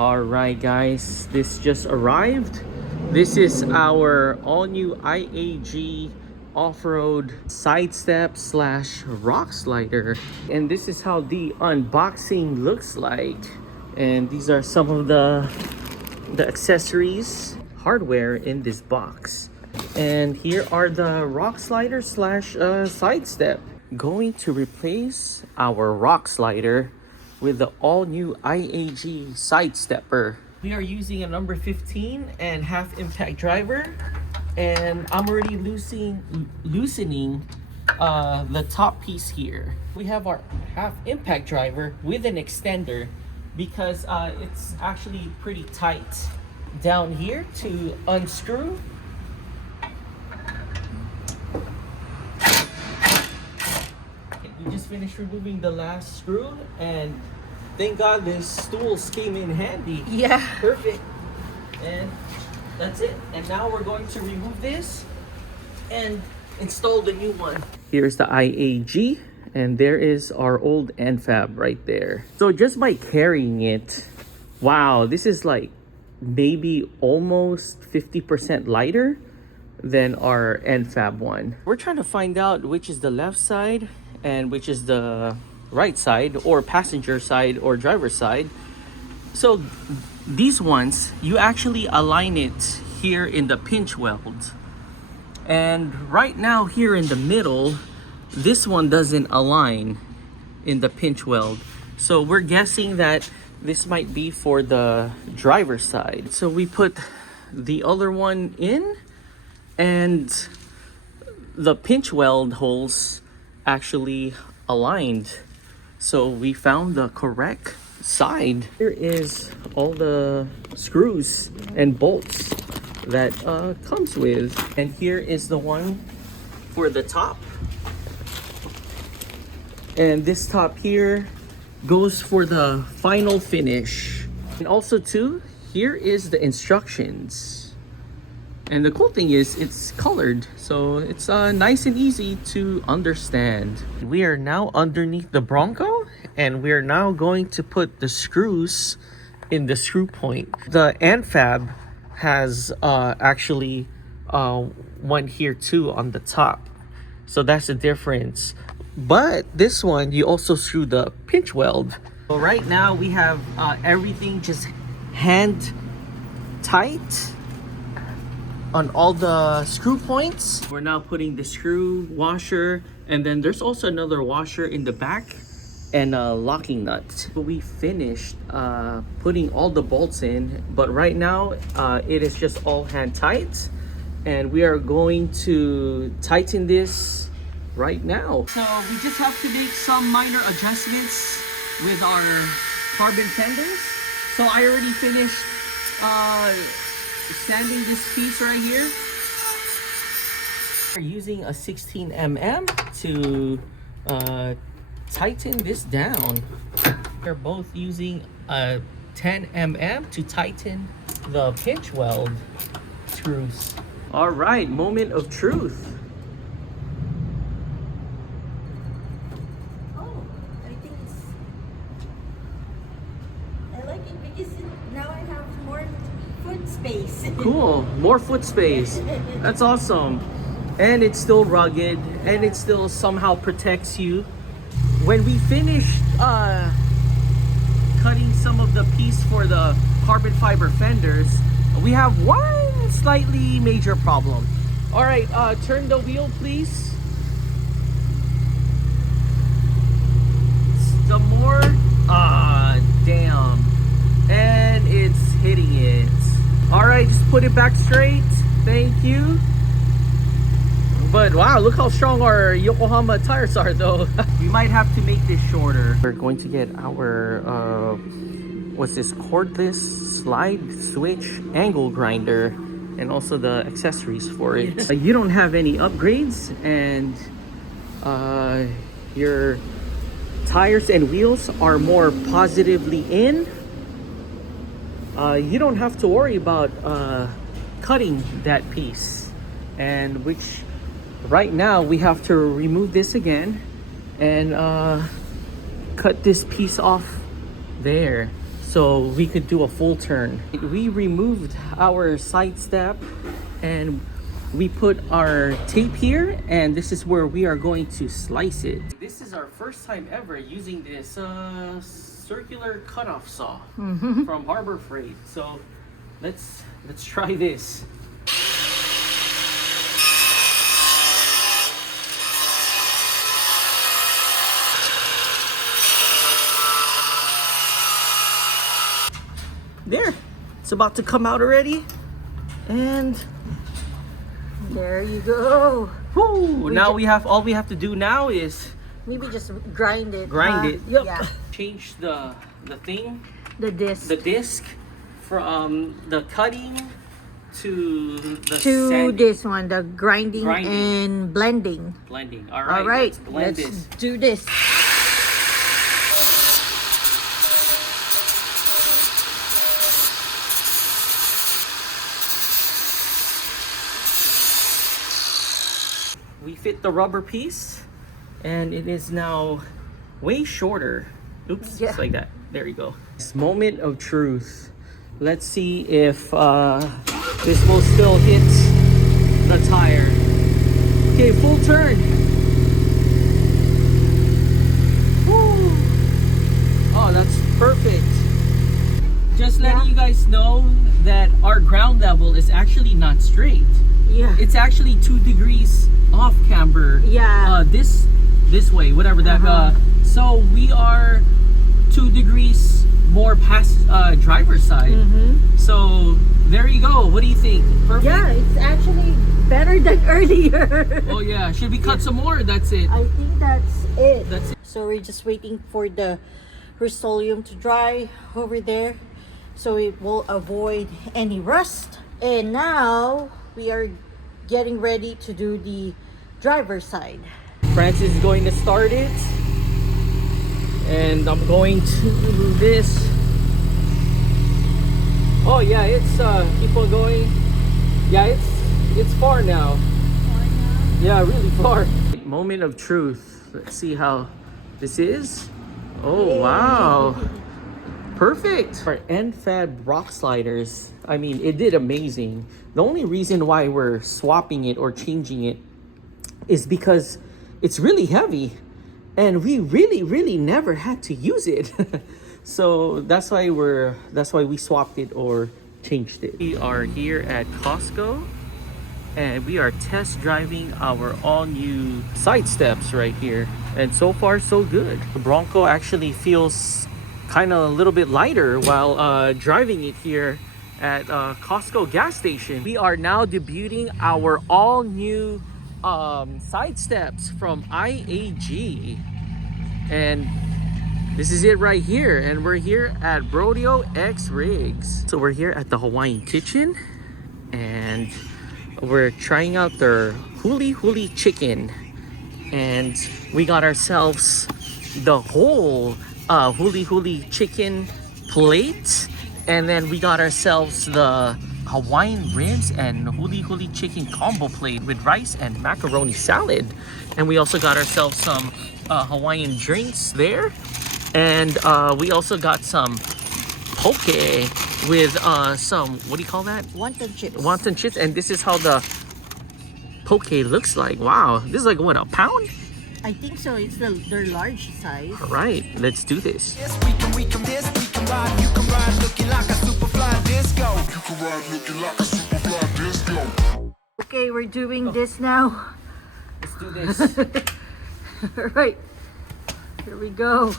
All right, guys, this just arrived. This is our all-new IAG off-road sidestep slash rock slider, and this is how the unboxing looks like. And these are some of the accessories, hardware in this box. And here are the rock slider slash sidestep. Going to replace our rock slider with the all-new IAG sidestepper. We are using a number 15 and half impact driver, and I'm already loosening the top piece here. We have our half impact driver with an extender because it's actually pretty tight down here to unscrew. We just finished removing the last screw, and thank God this stools came in handy. Yeah. Perfect. And that's it. And now we're going to remove this and install the new one. Here's the IAG, and there is our old end fab right there. So just by carrying it, wow, this is like maybe almost 50% lighter than our end fab one. We're trying to find out which is the left side and which is the right side, or passenger side or driver side. So these ones, you actually align it here in the pinch weld, and right now here in the middle, this one doesn't align in the pinch weld. So we're guessing that this might be for the driver side. So we put the other one in, and the pinch weld holes actually aligned. So we found the correct side. Here is all the screws and bolts that comes with. And here is the one for the top. And this top here goes for the final finish. And also too, here is the instructions. And the cool thing is it's colored, so it's nice and easy to understand. We are now underneath the Bronco, and we are now going to put the screws in the screw point. The end fab has actually one here too on the top, so that's the difference. But this one, you also screw the pinch weld. So right now we have everything just hand tight on all the screw points. We're now putting the screw washer, and then there's also another washer in the back and a locking nut. We finished putting all the bolts in, but right now it is just all hand tight, and we are going to tighten this right now. So we just have to make some minor adjustments with our carbon fenders. So I already finished sanding this piece right here. We're using a 16 mm to tighten this down. We're both using a 10 mm to tighten the pinch weld screws. All right, moment of truth. Oh, I think I like it because now I have more foot space. Cool, more foot space. That's awesome. And it's still rugged, and it still somehow protects you. When we finished cutting some of the piece for the carbon fiber fenders, we have one slightly major problem. All right, turn the wheel, please. The more, damn, and it's hitting it. All right, just put it back straight. Thank you. But wow, look how strong our Yokohama tires are though. We might have to make this shorter. We're going to get our, what's this, cordless slide switch angle grinder, and also the accessories for it. You don't have any upgrades, and your tires and wheels are more positively in. You don't have to worry about cutting that piece, and which right now we have to remove this again and cut this piece off there. so we could do a full turn. We removed our side step and we put our tape here, and this is where we are going to slice it. This is our first time ever using this circular cutoff saw from Harbor Freight. So let's try this. There, it's about to come out already, and There you go. whoo, now we have, all we have to do now is Maybe just grind it. grind it. Yep. Yeah. Change the thing, The disc. the disc from the cutting to the to sanding. this one, the grinding, Grinding. and blending. Blending. All right, let's blend let's this. do this. We fit the rubber piece, and it is now way shorter. Oops, Yeah. just like that. There you go. This moment of truth. Let's see if this will still hit the tire. Okay, full turn. Woo. Oh, that's perfect. Just letting you guys know that our ground level is actually not straight. Yeah. It's actually 2 degrees off camber. Yeah. This way, whatever that. So we are 2 degrees more past driver's side. So there you go. What do you think? Perfect. Yeah, it's actually better than earlier. Oh yeah. Should we cut some more? That's it. I think that's it. That's it. So we're just waiting for the Rust-Oleum to dry over there, so it will avoid any rust. And now we are getting ready to do the driver's side. Francis is going to start it, and I'm going to move this. Oh yeah, it's keep on going. Yeah, it's far now. Yeah, really far. Moment of truth. Let's see how this is. Oh wow, perfect. Our end fed rock sliders, I mean, it did amazing. The only reason why we're swapping it or changing it is because it's really heavy, and we really never had to use it. So that's why we swapped it or changed it. We are here at Costco, and we are test driving our all new side steps right here, and so far so good. The Bronco actually feels kind of a little bit lighter while driving it here at Costco gas station. We are now debuting our all new side steps from IAG, and this is it right here. And we're here at Rodeo X Rigs. So we're here at the Hawaiian Kitchen, and we're trying out their huli huli chicken, and we got ourselves the whole huli huli chicken plate, and then we got ourselves the Hawaiian ribs and huli huli chicken combo plate with rice and macaroni salad. And we also got ourselves some Hawaiian drinks there, and we also got some poke with some, what do you call that? Wonton chips. Wonton chips. And this is how the poke looks like. Wow, this is like what, a pound? I think so. It's their large size. All right, let's do this. Yes, we can this, we can ride, you can ride looking like a super fly disco. You can ride looking like a super fly disco. Okay, we're doing this now. Let's do this. All right, here we go.